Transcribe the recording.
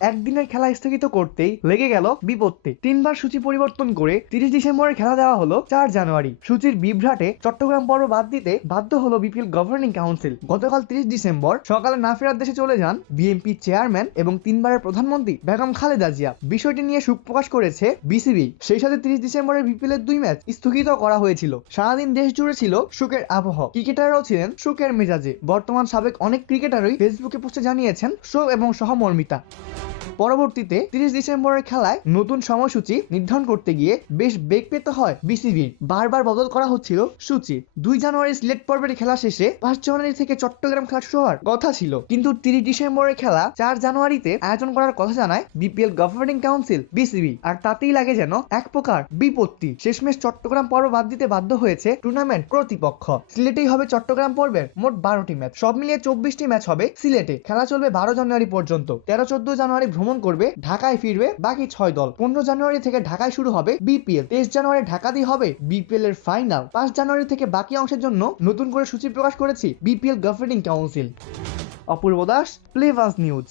একদিনের খেলা স্থগিত করতেই লেগে গেল বিপত্তি। তিনবার সূচি পরিবর্তন করে তিরিশ ডিসেম্বরের খেলা দেওয়া হলো চার জানুয়ারি। সূচির বিভ্রাটে চট্টগ্রাম পর্ব বাদ দিতে বাধ্য হলো বিপিএল গভর্নিং কাউন্সিল। গতকাল তিরিশ ডিসেম্বর সকালে না ফেরার দেশে চলে যান বিএনপি চেয়ারম্যান এবং তিনবারের প্রধানমন্ত্রী বেগম খালেদা জিয়া। বিষয়টি নিয়ে সুখ প্রকাশ করেছে বিসিবি। সেই সাথে তিরিশ ডিসেম্বরের বিপিএল এর দুই ম্যাচ স্থগিত করা হয়েছিল। সারাদিন দেশ জুড়ে ছিল সুখের আবহ। ক্রিকেটাররাও ছিলেন সুখের মেজাজে। বর্তমান সাবেক অনেক ক্রিকেটারই ফেসবুকে পোস্টে জানিয়েছেন শোক এবং সহমর্মিতা। পরবর্তীতে তিরিশ ডিসেম্বরের খেলায় নতুন সময়সূচি নির্ধারণ করতে গিয়ে বেশ বেগ পেতে হয় বিসিবির বারবার বদল করা হচ্ছিল সূচি। দুই জানুয়ারি সিলেট পর্বের খেলা শেষে পাঁচ জানুয়ারি থেকে চট্টগ্রাম খেলা শুরু হওয়ার কথা ছিল। কিন্তু তিরিশ ডিসেম্বরের খেলা চার জানুয়ারিতে আয়োজন করার কথা জানায় বিপিএল গভর্নিং কাউন্সিল, বিসিবি। আর তাতেই লাগে যেন এক প্রকার বিপত্তি। শেষমেশ চট্টগ্রাম পর্ব বাদ দিতে বাধ্য হয়েছে টুর্নামেন্ট কর্তৃপক্ষ। সিলেটেই হবে চট্টগ্রাম পর্বের মোট বারোটি ম্যাচ। সব মিলিয়ে চব্বিশটি ম্যাচ হবে সিলেটে। খেলা চলবে বারো জানুয়ারি পর্যন্ত। তেরো চোদ্দ জানুয়ারি ভ্রমণ করবে, ঢাকায় ফিরবে বাকি ছয় দল। পনেরো জানুয়ারি থেকে ঢাকায় শুরু হবে বিপিএল তেইশ জানুয়ারি ঢাকাতেই হবে বিপিএল এর ফাইনাল পাঁচ জানুয়ারি থেকে বাকি অংশের জন্য নতুন করে সূচি প্রকাশ করেছি BPL governing council Apurba Das প্লেভাস news